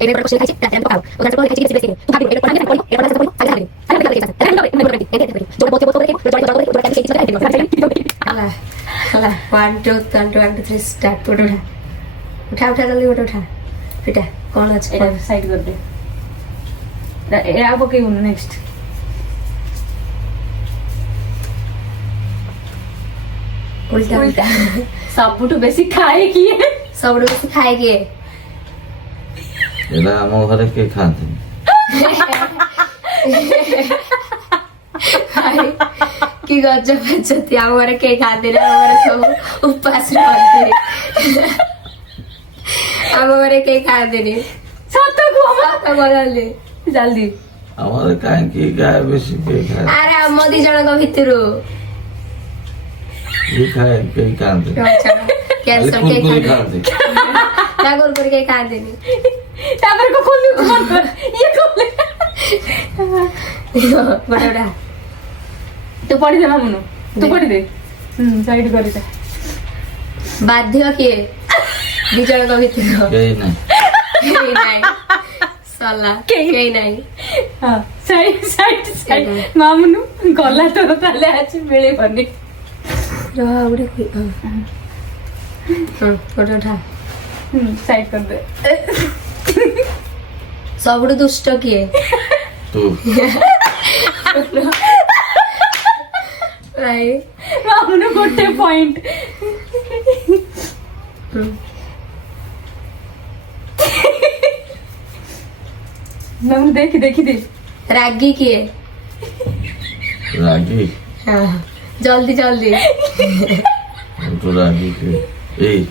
ଏଇଟା ଗୋଟେ କୋଶ୍ଚିନ୍ ଖାଇଛି ପ୍ଲାନ୍ ପକାଉ ଓଦାନ ସବୁ ଖାଇଛି କିଛି ବେଶୀ ତୁ ଭାବିବୁ ଏଇଟା ପଢା ପଡିବ ଏଇଟା ପଢା ପଡିବ ଆଗ ଭାବିବୁ ଆରେ ମତେ ଦେଖି ଆରେ ମତେ ଦେଖି ଏଇଟା ଯୋଉ ବହୁତ ବହୁତ ଦେଖି ଯୋଉ ଯୋଉ ଯୋଉ ଖାଇଛି କିଛି ହେଲା ହେଲା 1 2 1 2 3 स्टार्ट उठा जल्दी उठा फिटा कौन ଅଛି ଏଟା ସାଇड कर दे ए आ पकेइबु नेक्स्ट उल्टा उल्टा सबुठु बेसी खाए किए सबुठु बेसी खाए किए ଏଇଟା ଆମ ଘରେ କେହି ଖାଆନ୍ତିନି। କି ଗଜବ ଅଛନ୍ତି ଆମ ଘରେ କେହି ଖାଆନ୍ତିନି ଆମ ଘରେ ସବୁ ଉପାସ ରୁହନ୍ତି ଆମ ଘରେ କେହି ଖାଆନ୍ତିନି ସତ କୁହ ଜଲ୍ଦି ଜଲ୍ଦି ଆମର କାହିଁକି ଗାଏ ବେଶୀ କେହି ଖାଏ ଆରେ ଆମ ଦି ଜଣଙ୍କ ଭିତରୁ କେହି ଖାଏ କେହି ଖାଆନ୍ତିନି କ୍ୟାନ୍ସର କେହି କୁରକୁରି ଖାଆନ୍ତି ଖାଆନ୍ତି ତା କୁରକୁରି କେହି ଖାଆନ୍ତିନି ତାପରେ को खोल दे ये खोल ବଡ तू पढ़ी दे मामुनु तू पढ़ी दे साइड कर दे ବାଧ୍ୟ କିଏ ଦି ଜଣଙ୍କ ଭିତରୁ କେହି ନାହିଁ କେହି ନାହିଁ ସଲା କେହି ନାହିଁ हां साइड साइड साइड मामुनु गला तो ताले आज मिले बनी रह उड़े फोटो उठा साइड कर दे ସବୁଠୁ ଦୁଷ୍ଟ କିଏ ତୁ ଭାଇ मामुनु गोटे पॉइंट मामुनु देखी देखी दे ରାଗି କିଏ ରାଗି ଜଲ୍ଦି ଜଲ୍ଦି ତୁ ରାଗି କିଏ ଏଇ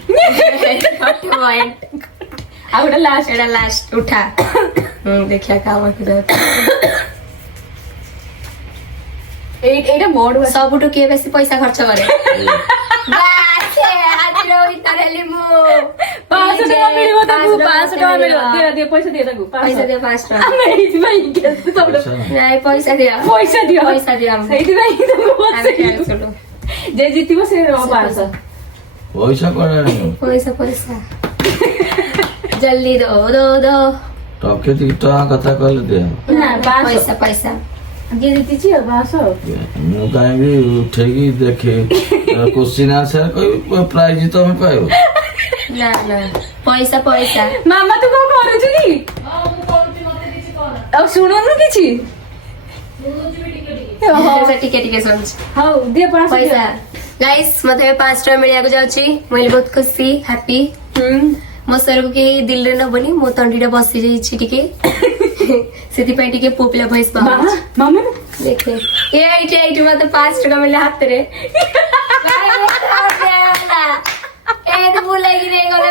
ପଏଣ୍ଟ ଆଉ ଗୋଟେ ଲାଷ୍ଟ ଏଟା ଲାଷ୍ଟ ଉଠା ଦେଖିଆ କାମ ଏଇଟା ମୋଡ ସବୁଠୁ କିଏ ବେଶୀ ପଇସା ଖର୍ଚ୍ଚ କରେ ଆଜିର ଉଇନର ହେଲି ମୁଁ 500 ଟଙ୍କା ମିଳିବ ତାକୁ 500 ଟଙ୍କା ମିଳିବ ଦେ ପଇସା ଦିଅ ତାକୁ ପଇସା ଦିଅ 5 ଟଙ୍କା ଆମେ ଏଇଥିପାଇଁ କେତେ ସବୁଠୁ ନାଇଁ ପଇସା ଦିଅ ପଇସା ଦିଅ ପଇସା ଦିଅ ସେଇଥିପାଇଁ ତାକୁ ଆମେ ବସେଇଲୁ। ଖେଳୁଥିଲୁ। ଯେ ଜିତିବ ସେ 500 ପଇସା କୁଆଡେ ଆଣିବ ପଇସା ପଇସା ଜଲ୍ଦି ଦो ଟକେ 2 ଟଙ୍କା କଥା କହିଲେ ଦିଅ ନା 500 ପଇସା ପଇସା ଯିଏ ଜିତିଛି 500 ମୁଁ କାହିଁକି ଉଠେଇକି ଦେଖେ କୋଶ୍ଚିନ୍ ଆନ୍ସର କହିବି ପ୍ରାଇଜ ତମେ ପାଇବ ନା ନା ପଇସା ପଇସା ମାମା ତୁ କଣ କରୁଛୁ କି ଆଉ ଶୁଣୁନୁ କିଛି ଟିକେ ଟିକେ ଶୁଣୁଛି ହଉ ଦିଅ 500 ପଇସା ଗାଇସ୍ ମତେ ଏବେ 5 ଟଙ୍କା ମିଳିବାକୁ ଯାଉଛି ମୁଁ ହେଲି ବହୁତ ଖୁସି ହାପି ମୋ ସ୍ୱରକୁ କେହି ଦିଲ୍ଲୀରେ ନବନି ମୋ ତଣ୍ଟିଟା ବସି ଯାଇଛି ଟିକେ ସେଥିପାଇଁ ଟିକେ ପୁଅ ପିଲା ଭଏସ ବାହାରୁଛି ମାମା ଦେଖେ ଏଇଠି ମତେ 5 ଟଙ୍କା ମିଳିଲା ହାତରେ ଏଇଠି ବୁଲେଇକି ନେଇଗଲେ